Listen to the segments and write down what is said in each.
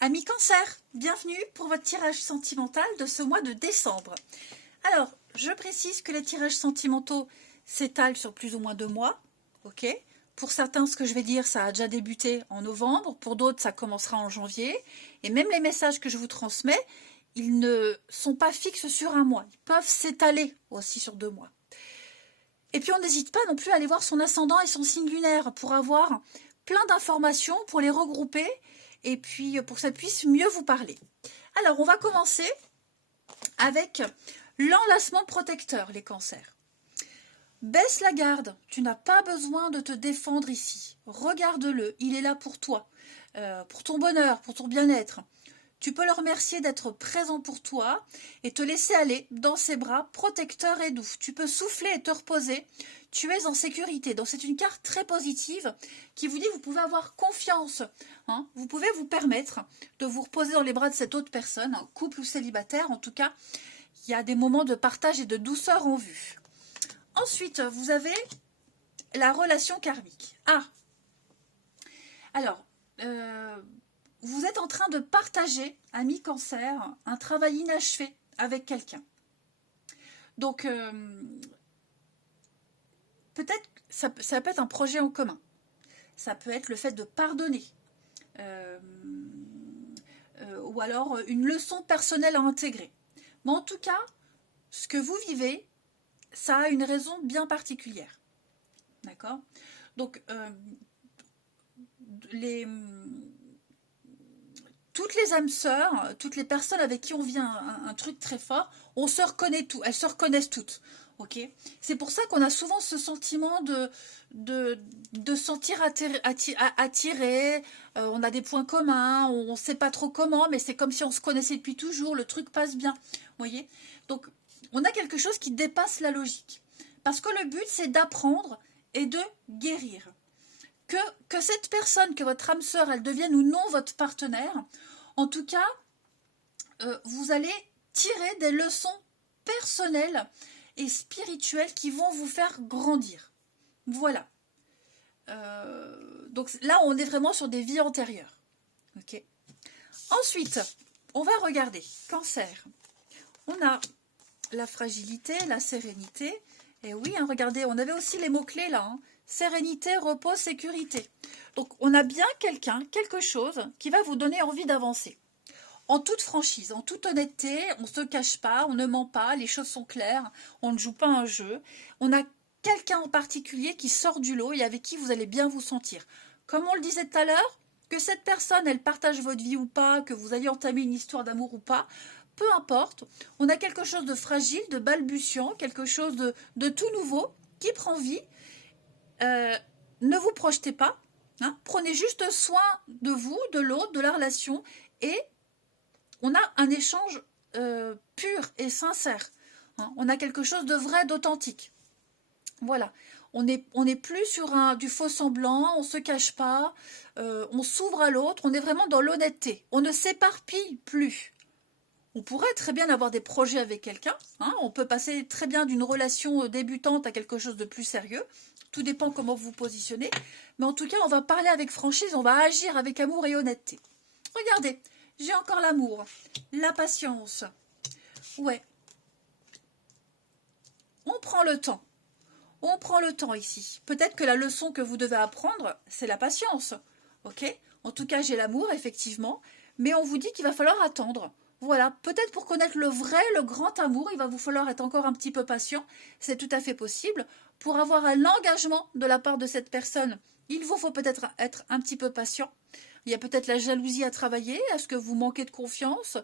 Amis Cancer, bienvenue pour votre tirage sentimental de ce mois de décembre. Alors, je précise que les tirages sentimentaux s'étalent sur plus ou moins 2 mois. Ok. Pour certains, ce que je vais dire, ça a déjà débuté en novembre. Pour d'autres, ça commencera en janvier. Et même les messages que je vous transmets, ils ne sont pas fixes sur un mois. Ils peuvent s'étaler aussi sur 2 mois. Et puis, on n'hésite pas non plus à aller voir son ascendant et son signe lunaire pour avoir plein d'informations, pour les regrouper et puis pour que ça puisse mieux vous parler. Alors, on va commencer avec l'enlacement protecteur, les cancers. Baisse la garde, tu n'as pas besoin de te défendre ici. Regarde-le, il est là pour toi, pour ton bonheur, pour ton bien-être. Tu peux le remercier d'être présent pour toi et te laisser aller dans ses bras protecteurs et doux. Tu peux souffler et te reposer. Tu es en sécurité. Donc c'est une carte très positive qui vous dit que vous pouvez avoir confiance. Hein. Vous pouvez vous permettre de vous reposer dans les bras de cette autre personne, couple ou célibataire. En tout cas, il y a des moments de partage et de douceur en vue. Ensuite, vous avez la relation karmique. Ah, alors, vous êtes en train de partager, amis cancer, un travail inachevé avec quelqu'un. Donc, peut-être, ça peut être un projet en commun. Ça peut être le fait de pardonner. Ou alors une leçon personnelle à intégrer. Mais en tout cas, ce que vous vivez, ça a une raison bien particulière. D'accord ? Donc, toutes les âmes sœurs, toutes les personnes avec qui on vit un truc très fort, on se reconnaît tout, elles se reconnaissent toutes. Ok, c'est pour ça qu'on a souvent ce sentiment de sentir attiré, on a des points communs, on ne sait pas trop comment, mais c'est comme si on se connaissait depuis toujours, le truc passe bien. Vous voyez ? Donc, on a quelque chose qui dépasse la logique. Parce que le but, c'est d'apprendre et de guérir. Que cette personne, que votre âme sœur, elle devienne ou non votre partenaire, en tout cas, vous allez tirer des leçons personnelles et spirituelles qui vont vous faire grandir. Voilà. Donc là, on est vraiment sur des vies antérieures. Ok. Ensuite, on va regarder. Cancer. On a la fragilité, la sérénité. Et oui, hein, regardez, on avait aussi les mots-clés là. Hein. Sérénité, repos, sécurité. Donc, on a bien quelqu'un, quelque chose qui va vous donner envie d'avancer. En toute franchise, en toute honnêteté, on ne se cache pas, on ne ment pas, les choses sont claires, on ne joue pas un jeu. On a quelqu'un en particulier qui sort du lot et avec qui vous allez bien vous sentir. Comme on le disait tout à l'heure, que cette personne, elle partage votre vie ou pas, que vous ayez entamé une histoire d'amour ou pas, peu importe, on a quelque chose de fragile, de balbutiant, quelque chose de tout nouveau qui prend vie. Ne vous projetez pas, hein, prenez juste soin de vous, de l'autre, de la relation et on a un échange pur et sincère. Hein, on a quelque chose de vrai, d'authentique. Voilà, on n'est plus sur du faux semblant, on ne se cache pas, on s'ouvre à l'autre, on est vraiment dans l'honnêteté. On ne s'éparpille plus. On pourrait très bien avoir des projets avec quelqu'un. Hein, on peut passer très bien d'une relation débutante à quelque chose de plus sérieux. Tout dépend comment vous vous positionnez. Mais en tout cas, on va parler avec franchise, on va agir avec amour et honnêteté. Regardez, j'ai encore l'amour, la patience. Ouais. On prend le temps. On prend le temps ici. Peut-être que la leçon que vous devez apprendre, c'est la patience. Ok ? En tout cas, j'ai l'amour, effectivement. Mais on vous dit qu'il va falloir attendre. Voilà, peut-être pour connaître le vrai, le grand amour, il va vous falloir être encore un petit peu patient. C'est tout à fait possible. Pour avoir un engagement de la part de cette personne, il vous faut peut-être être un petit peu patient. Il y a peut-être la jalousie à travailler. Est-ce que vous manquez de confiance ?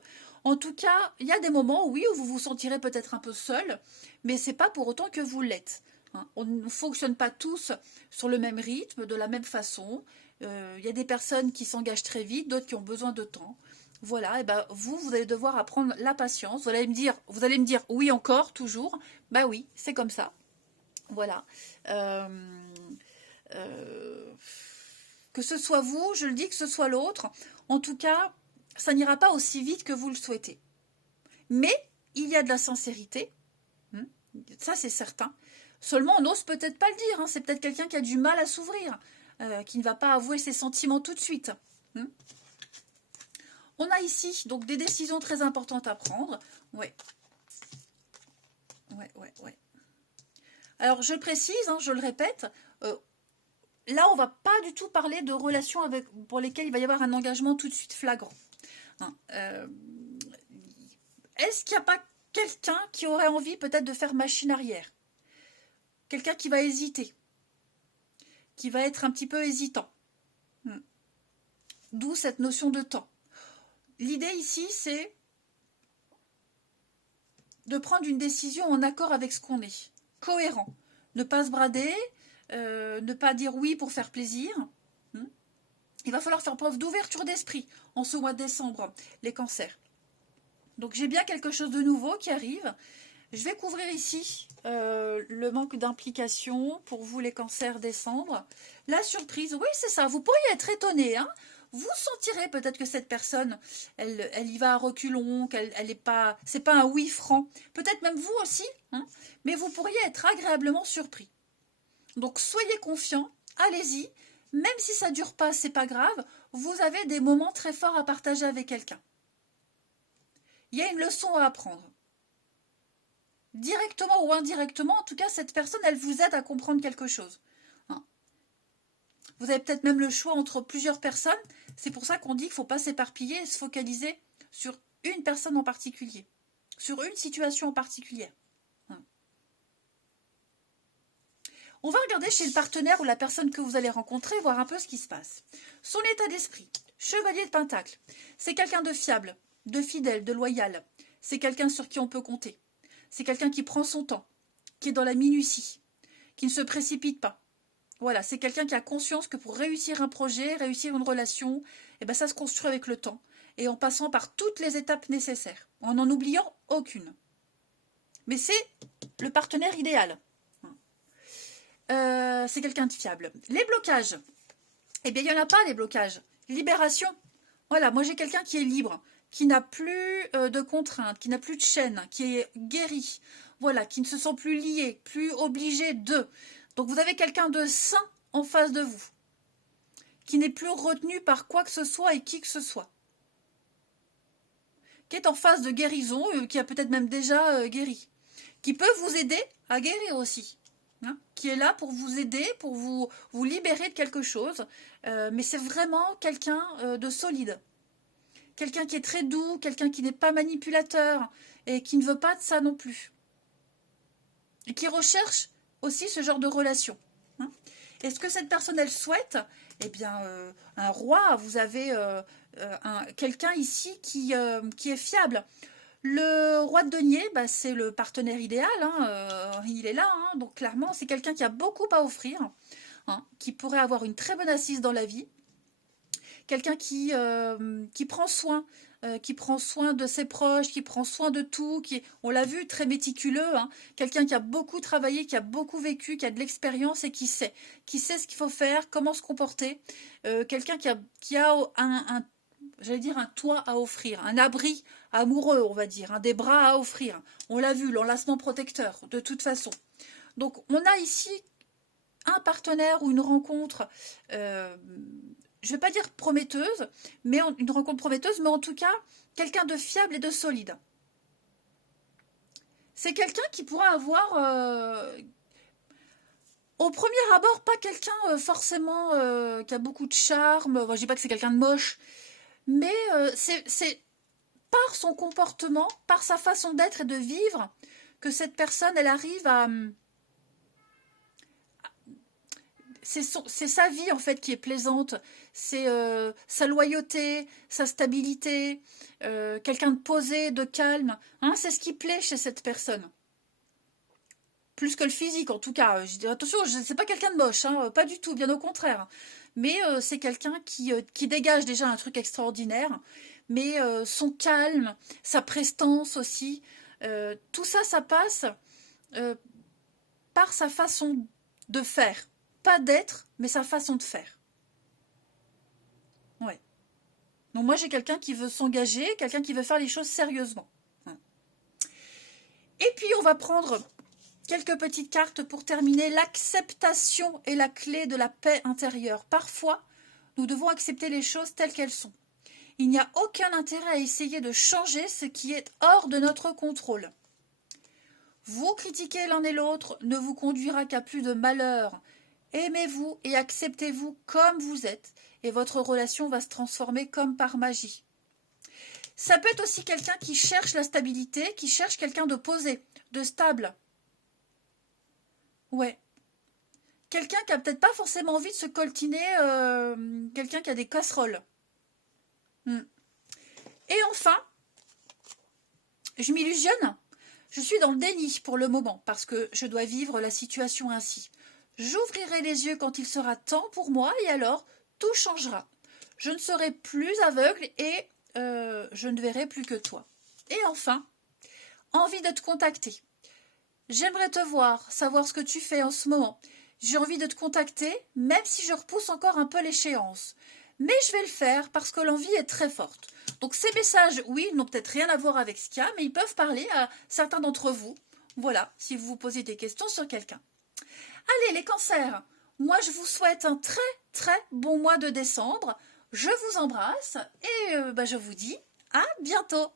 En tout cas, il y a des moments, oui, où vous vous sentirez peut-être un peu seul, mais c'est pas pour autant que vous l'êtes. Hein. On ne fonctionne pas tous sur le même rythme, de la même façon. Il y a des personnes qui s'engagent très vite, d'autres qui ont besoin de temps. Voilà, et ben vous allez devoir apprendre la patience. Vous allez me dire oui encore, toujours. Bah oui, c'est comme ça. Voilà. Que ce soit vous, je le dis, que ce soit l'autre. En tout cas, ça n'ira pas aussi vite que vous le souhaitez. Mais il y a de la sincérité. Ça, c'est certain. Seulement, on n'ose peut-être pas le dire. Hein. C'est peut-être quelqu'un qui a du mal à s'ouvrir, qui ne va pas avouer ses sentiments tout de suite. On a ici donc des décisions très importantes à prendre. Ouais. Ouais. Alors, je le précise, hein, je le répète, là, on va pas du tout parler de relations pour lesquelles il va y avoir un engagement tout de suite flagrant. Hein, est-ce qu'il n'y a pas quelqu'un qui aurait envie peut-être de faire machine arrière? Quelqu'un qui va hésiter, qui va être un petit peu hésitant. D'où cette notion de temps. L'idée ici, c'est de prendre une décision en accord avec ce qu'on est. Cohérent. Ne pas se brader, ne pas dire oui pour faire plaisir. Il va falloir faire preuve d'ouverture d'esprit en ce mois de décembre, les cancers. Donc j'ai bien quelque chose de nouveau qui arrive. Je vais couvrir ici le manque d'implication pour vous les cancers décembre. La surprise, oui c'est ça, vous pourriez être étonné. Hein, vous sentirez peut-être que cette personne, elle y va à reculons, qu'elle n'est pas, c'est pas un oui franc. Peut-être même vous aussi, hein, mais vous pourriez être agréablement surpris. Donc soyez confiants, allez-y. Même si ça ne dure pas, c'est pas grave. Vous avez des moments très forts à partager avec quelqu'un. Il y a une leçon à apprendre. Directement ou indirectement, en tout cas, cette personne, elle vous aide à comprendre quelque chose. Hein. Vous avez peut-être même le choix entre plusieurs personnes. C'est pour ça qu'on dit qu'il ne faut pas s'éparpiller et se focaliser sur une personne en particulier, sur une situation en particulier. Hein. On va regarder chez le partenaire ou la personne que vous allez rencontrer, voir un peu ce qui se passe. Son état d'esprit, chevalier de Pentacle, c'est quelqu'un de fiable, de fidèle, de loyal. C'est quelqu'un sur qui on peut compter. C'est quelqu'un qui prend son temps, qui est dans la minutie, qui ne se précipite pas. Voilà, c'est quelqu'un qui a conscience que pour réussir un projet, réussir une relation, eh ben ça se construit avec le temps et en passant par toutes les étapes nécessaires, en n'en oubliant aucune. Mais c'est le partenaire idéal. C'est quelqu'un de fiable. Les blocages, eh bien il n'y en a pas des blocages. Libération. Voilà, moi j'ai quelqu'un qui est libre, qui n'a plus de contraintes, qui n'a plus de chaînes, qui est guéri, voilà, qui ne se sent plus lié, plus obligé de. Donc vous avez quelqu'un de sain en face de vous, qui n'est plus retenu par quoi que ce soit et qui que ce soit, qui est en phase de guérison, qui a peut-être même déjà guéri, qui peut vous aider à guérir aussi, hein, qui est là pour vous aider, pour vous libérer de quelque chose, mais c'est vraiment quelqu'un de solide. Quelqu'un qui est très doux, quelqu'un qui n'est pas manipulateur et qui ne veut pas de ça non plus. Et qui recherche aussi ce genre de relation. Hein. Est-ce que cette personne, elle souhaite? Eh bien, un roi, vous avez quelqu'un ici qui est fiable. Le roi de denier, bah, c'est le partenaire idéal. Hein, il est là. Hein, donc clairement, c'est quelqu'un qui a beaucoup à offrir. Hein, qui pourrait avoir une très bonne assise dans la vie. Quelqu'un qui prend soin de ses proches, qui prend soin de tout, on l'a vu, très méticuleux, hein, quelqu'un qui a beaucoup travaillé, qui a beaucoup vécu, qui a de l'expérience et qui sait ce qu'il faut faire, comment se comporter, quelqu'un qui a j'allais dire un toit à offrir, un abri amoureux, on va dire, hein, des bras à offrir. On l'a vu, l'enlacement protecteur, de toute façon. Donc, on a ici un partenaire ou une rencontre je ne vais pas dire prometteuse, mais une rencontre prometteuse, mais en tout cas, quelqu'un de fiable et de solide. C'est quelqu'un qui pourra avoir, au premier abord, pas quelqu'un forcément qui a beaucoup de charme. Je ne dis pas que c'est quelqu'un de moche, mais c'est par son comportement, par sa façon d'être et de vivre, que cette personne, elle arrive à... C'est sa vie en fait qui est plaisante, c'est sa loyauté, sa stabilité, quelqu'un de posé, de calme, hein, c'est ce qui plaît chez cette personne. Plus que le physique en tout cas, je dis attention, c'est pas quelqu'un de moche, hein, pas du tout, bien au contraire. Mais c'est quelqu'un qui dégage déjà un truc extraordinaire, mais son calme, sa prestance aussi, tout ça, ça passe par sa façon de faire. Pas d'être, mais sa façon de faire. Ouais. Donc moi j'ai quelqu'un qui veut s'engager, quelqu'un qui veut faire les choses sérieusement. Et puis on va prendre quelques petites cartes pour terminer. L'acceptation est la clé de la paix intérieure. Parfois, nous devons accepter les choses telles qu'elles sont. Il n'y a aucun intérêt à essayer de changer ce qui est hors de notre contrôle. Vous critiquer l'un et l'autre ne vous conduira qu'à plus de malheur. Aimez-vous et acceptez-vous comme vous êtes, et votre relation va se transformer comme par magie. Ça peut être aussi quelqu'un qui cherche la stabilité, qui cherche quelqu'un de posé, de stable. Ouais. Quelqu'un qui a peut-être pas forcément envie de se coltiner, quelqu'un qui a des casseroles. Et enfin, je m'illusionne. Je suis dans le déni pour le moment, parce que je dois vivre la situation ainsi. J'ouvrirai les yeux quand il sera temps pour moi, et alors tout changera. Je ne serai plus aveugle et je ne verrai plus que toi. Et enfin, envie de te contacter. J'aimerais te voir, savoir ce que tu fais en ce moment. J'ai envie de te contacter, même si je repousse encore un peu l'échéance. Mais je vais le faire parce que l'envie est très forte. Donc ces messages, oui, ils n'ont peut-être rien à voir avec ce qu'il y a, mais ils peuvent parler à certains d'entre vous. Voilà, si vous vous posez des questions sur quelqu'un. Allez, les cancers, moi je vous souhaite un très très bon mois de décembre. Je vous embrasse et je vous dis à bientôt.